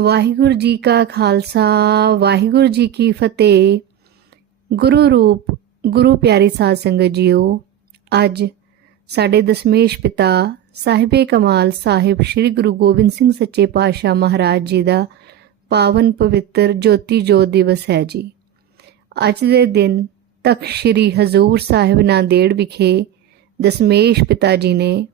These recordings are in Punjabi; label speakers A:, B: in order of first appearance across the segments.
A: ਵਾਹਿਗੁਰੂ ਜੀ ਕਾ ਖਾਲਸਾ, ਵਾਹਿਗੁਰੂ ਜੀ ਕੀ ਫਤਿਹ। ਗੁਰੂ ਰੂਪ, ਗੁਰੂ ਪਿਆਰੇ ਸਾਧ ਸੰਗਤ ਜੀਓ, ਅੱਜ ਸਾਡੇ ਦਸਮੇਸ਼ ਪਿਤਾ ਸਾਹਿਬੇ ਕਮਾਲ ਸਾਹਿਬ ਸ੍ਰੀ ਗੁਰੂ ਗੋਬਿੰਦ ਸਿੰਘ ਸੱਚੇ ਪਾਤਸ਼ਾਹ ਮਹਾਰਾਜ ਜੀ ਦਾ ਪਾਵਨ ਪਵਿੱਤਰ ਜੋਤੀ ਜੋਤ ਦਿਵਸ ਹੈ ਜੀ। ਅੱਜ ਦੇ ਦਿਨ ਤਖਤ ਸ੍ਰੀ ਹਜ਼ੂਰ ਸਾਹਿਬ ਨਾਂਦੇੜ ਵਿਖੇ ਦਸਮੇਸ਼ ਪਿਤਾ ਜੀ ਨੇ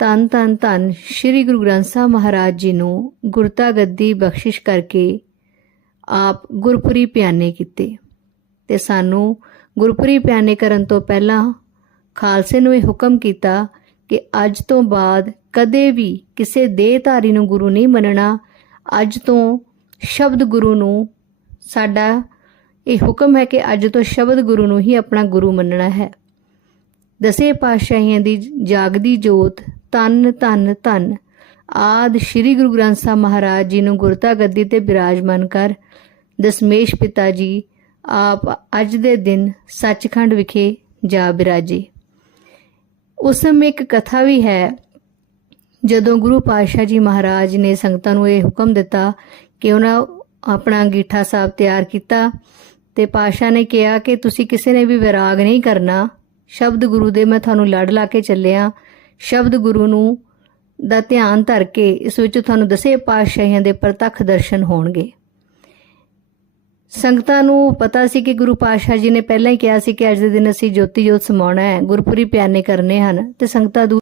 A: ਧੰਨ ਧੰਨ ਧੰਨ ਸ੍ਰੀ ਗੁਰੂ ਗ੍ਰੰਥ ਸਾਹਿਬ ਮਹਾਰਾਜ ਜੀ ਨੂੰ ਗੁਰਤਾ ਗੱਦੀ ਬਖਸ਼ਿਸ਼ ਕਰਕੇ ਆਪ ਗੁਰਪੁਰੀ ਪਿਆਨੇ ਕੀਤੇ। ਤੇ ਸਾਨੂੰ ਗੁਰਪੁਰੀ ਪਿਆਨੇ ਕਰਨ ਤੋਂ ਪਹਿਲਾਂ ਖਾਲਸੇ ਨੂੰ ਇਹ ਹੁਕਮ ਕੀਤਾ ਕਿ ਅੱਜ ਤੋਂ ਬਾਅਦ ਕਦੇ ਵੀ ਕਿਸੇ ਦੇਹਧਾਰੀ ਨੂੰ ਗੁਰੂ ਨਹੀਂ ਮੰਨਣਾ। ਅੱਜ ਤੋਂ ਸ਼ਬਦ ਗੁਰੂ ਨੂੰ ਸਾਡਾ ਇਹ ਹੁਕਮ ਹੈ ਕਿ ਅੱਜ ਤੋਂ ਸ਼ਬਦ ਗੁਰੂ ਨੂੰ ਹੀ ਆਪਣਾ ਗੁਰੂ ਮੰਨਣਾ ਹੈ। ਦਸੇ ਪਾਤਸ਼ਾਹੀਆਂ ਦੀ ਜਾਗਦੀ ਜੋਤ ਤਨ, ਧਨ ਧਨ। ਆਦ ਸ੍ਰੀ ਗੁਰੂ ਗ੍ਰੰਥ ਸਾਹਿਬ ਮਹਾਰਾਜ ਜੀ ਨੂੰ ਗੁਰਤਾ ਗੱਦੀ ਤੇ ਬਿਰਾਜਮਾਨ ਕਰ। ਦਸਮੇਸ਼ ਪਿਤਾ ਜੀ, ਆਪ ਅੱਜ ਦੇ ਦਿਨ ਸੱਚਖੰਡ ਵਿਖੇ ਜਾ ਬਿਰਾਜੇ। ਉਸ ਸਮੇਂ ਇੱਕ ਕਥਾ ਵੀ ਹੈ, ਜਦੋਂ ਗੁਰੂ ਪਾਤਸ਼ਾਹ ਜੀ ਮਹਾਰਾਜ ਨੇ ਸੰਗਤਾਂ ਨੂੰ ਇਹ ਹੁਕਮ ਦਿੱਤਾ ਕਿ ਉਹਨਾਂ ਆਪਣਾ ਅੰਗੀਠਾ ਸਾਹਿਬ ਤਿਆਰ ਕੀਤਾ ਤੇ ਪਾਤਸ਼ਾਹ ਨੇ ਕਿਹਾ ਕਿ ਤੁਸੀਂ ਕਿਸੇ ਨੇ ਵੀ ਵਿਰਾਗ ਨਹੀਂ ਕਰਨਾ, ਸ਼ਬਦ ਗੁਰੂ ਦੇ ਮੈਂ ਤੁਹਾਨੂੰ ਲੜ ਲਾ ਕੇ ਚੱਲਿਆ ਸ਼ਬਦ ਗੁਰੂ ਨੂੰ ਦਾ ਧਿਆਨ ਧਰ ਕੇ ਇਸ ਵਿੱਚ ਤੁਹਾਨੂੰ ਦਸੇ ਪਾਤਸ਼ਾਹੀਆਂ ਦੇ ਪ੍ਰਤੱਖ ਦਰਸ਼ਨ ਹੋਣਗੇ। ਸੰਗਤਾਂ ਨੂੰ ਪਤਾ ਸੀ ਕਿ ਗੁਰੂ ਪਾਤਸ਼ਾਹ ਜੀ ਨੇ ਪਹਿਲਾਂ ਹੀ ਕਿਹਾ ਸੀ ਕਿ ਅੱਜ ਦੇ ਦਿਨ ਅਸੀਂ ਜੋਤੀ ਜੋਤ ਸਮਾਉਣਾ ਹੈ, ਗੁਰਪੁਰੀ ਪਿਆਨੇ ਕਰਨੇ ਹਨ ਤੇ ਸੰਗਤਾਂ ਦੂਰ